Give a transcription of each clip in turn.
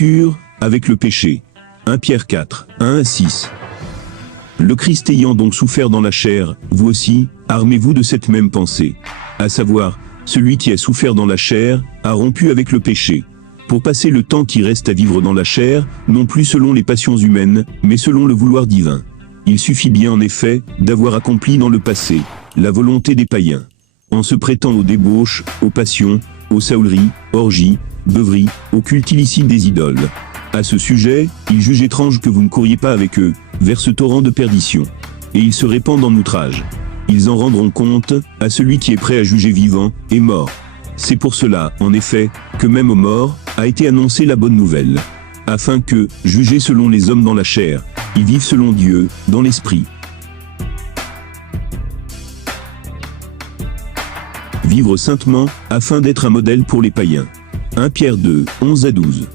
rupture avec le péché. 1 Pierre 4, 1-6. Le Christ ayant donc souffert dans la chair, vous aussi, armez-vous de cette même pensée. À savoir, celui qui a souffert dans la chair, a rompu avec le péché. Pour passer le temps qui reste à vivre dans la chair, non plus selon les passions humaines, mais selon le vouloir divin. Il suffit bien en effet, d'avoir accompli dans le passé, la volonté des païens. En se prêtant aux débauches, aux passions, aux saouleries, orgies, beuveries, au culte illicite des idoles. À ce sujet, il juge étrange que vous ne couriez pas avec eux, vers ce torrent de perdition. Et ils se répandent en outrage. Ils en rendront compte, à celui qui est prêt à juger vivant, et mort. C'est pour cela, en effet, que même aux morts, a été annoncée la bonne nouvelle. Afin que, jugés selon les hommes dans la chair, ils vivent selon Dieu, dans l'esprit. Vivre saintement, afin d'être un modèle pour les païens. 1 Pierre 2, 11-12.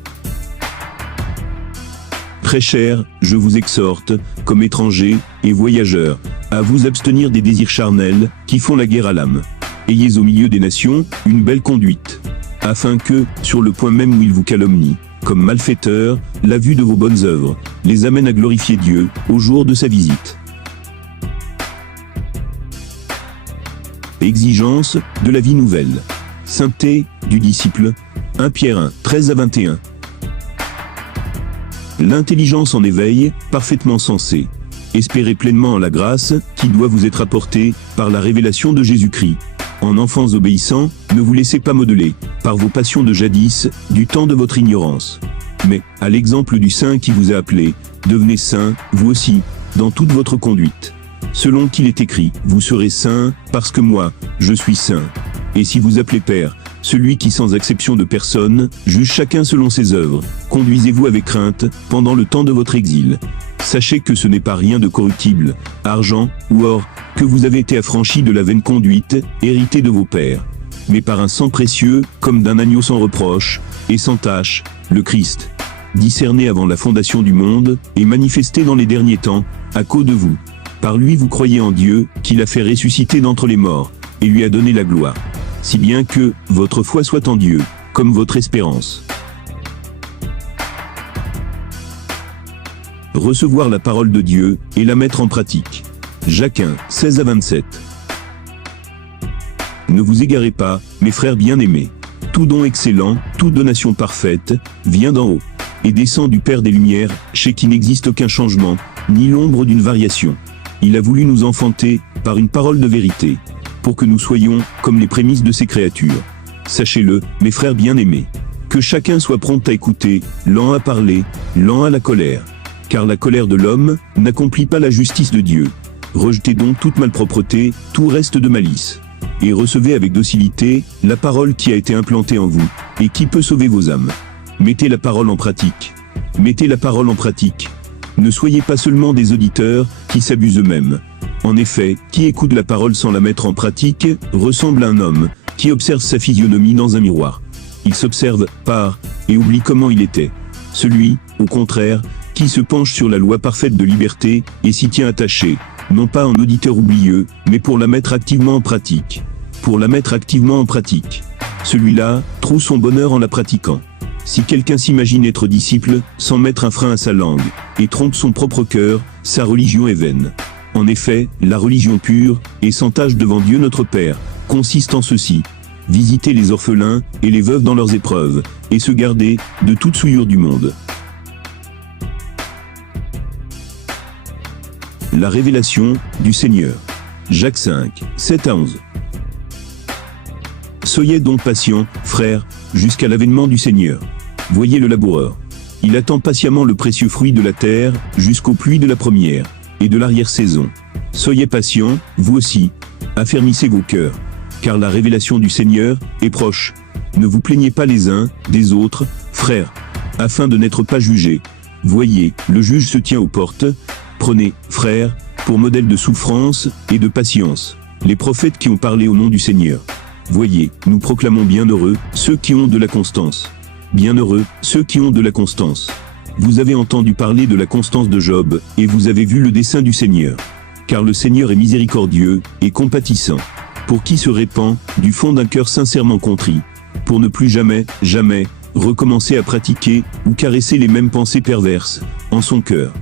Très cher, je vous exhorte, comme étrangers et voyageurs, à vous abstenir des désirs charnels, qui font la guerre à l'âme. Ayez au milieu des nations, une belle conduite. Afin que, sur le point même où ils vous calomnient, comme malfaiteurs, la vue de vos bonnes œuvres, les amène à glorifier Dieu, au jour de sa visite. Exigence de la vie nouvelle. Sainteté du disciple. 1 Pierre 1, 13-21. L'intelligence en éveil, parfaitement sensée. Espérez pleinement en la grâce, qui doit vous être apportée, par la révélation de Jésus-Christ. En enfants obéissants, ne vous laissez pas modeler, par vos passions de jadis, du temps de votre ignorance. Mais, à l'exemple du Saint qui vous a appelé, devenez saints, vous aussi, dans toute votre conduite. Selon qu'il est écrit, vous serez saints, parce que moi, je suis saint. Et si vous appelez Père, celui qui sans exception de personne, juge chacun selon ses œuvres, conduisez-vous avec crainte, pendant le temps de votre exil. Sachez que ce n'est pas rien de corruptible, argent ou or, que vous avez été affranchis de la vaine conduite, héritée de vos pères. Mais par un sang précieux, comme d'un agneau sans reproche, et sans tache, le Christ. Discerné avant la fondation du monde, et manifesté dans les derniers temps, à cause de vous. Par lui vous croyez en Dieu, qui l'a fait ressusciter d'entre les morts, et lui a donné la gloire. Si bien que, votre foi soit en Dieu, comme votre espérance. Recevoir la parole de Dieu, et la mettre en pratique. Jacques 1, 16-27. Ne vous égarez pas, mes frères bien-aimés. Tout don excellent, toute donation parfaite, vient d'en haut, et descend du Père des Lumières, chez qui n'existe aucun changement, ni l'ombre d'une variation. Il a voulu nous enfanter, par une parole de vérité, pour que nous soyons, comme les prémices de ses créatures. Sachez-le, mes frères bien-aimés, que chacun soit prompt à écouter, lent à parler, lent à la colère. Car la colère de l'homme, n'accomplit pas la justice de Dieu. Rejetez donc toute malpropreté, tout reste de malice. Et recevez avec docilité, la parole qui a été implantée en vous, et qui peut sauver vos âmes. Mettez la parole en pratique. Mettez la parole en pratique. Ne soyez pas seulement des auditeurs, qui s'abusent eux-mêmes. En effet, qui écoute la parole sans la mettre en pratique, ressemble à un homme, qui observe sa physionomie dans un miroir. Il s'observe, part, et oublie comment il était. Celui, au contraire, qui se penche sur la loi parfaite de liberté, et s'y tient attaché, non pas en auditeur oublieux, mais pour la mettre activement en pratique. Pour la mettre activement en pratique. Celui-là, trouve son bonheur en la pratiquant. Si quelqu'un s'imagine être disciple, sans mettre un frein à sa langue, et trompe son propre cœur, sa religion est vaine. En effet, la religion pure, et sans tache devant Dieu notre Père, consiste en ceci: visiter les orphelins, et les veuves dans leurs épreuves, et se garder, de toute souillure du monde. La révélation, du Seigneur. Jacques 5, 7-11. Soyez donc patients, frères, jusqu'à l'avènement du Seigneur. Voyez le laboureur. Il attend patiemment le précieux fruit de la terre, jusqu'aux pluies de la première, et de l'arrière-saison. Soyez patients, vous aussi. Affermissez vos cœurs. Car la révélation du Seigneur est proche. Ne vous plaignez pas les uns des autres, frères, afin de n'être pas jugés. Voyez, le juge se tient aux portes. Prenez, frères, pour modèle de souffrance et de patience, les prophètes qui ont parlé au nom du Seigneur. Voyez, nous proclamons bienheureux ceux qui ont de la constance. Bienheureux ceux qui ont de la constance. Vous avez entendu parler de la constance de Job, et vous avez vu le dessein du Seigneur. Car le Seigneur est miséricordieux et compatissant, pour qui se répand, du fond d'un cœur sincèrement contrit, pour ne plus jamais, jamais, recommencer à pratiquer ou caresser les mêmes pensées perverses en son cœur.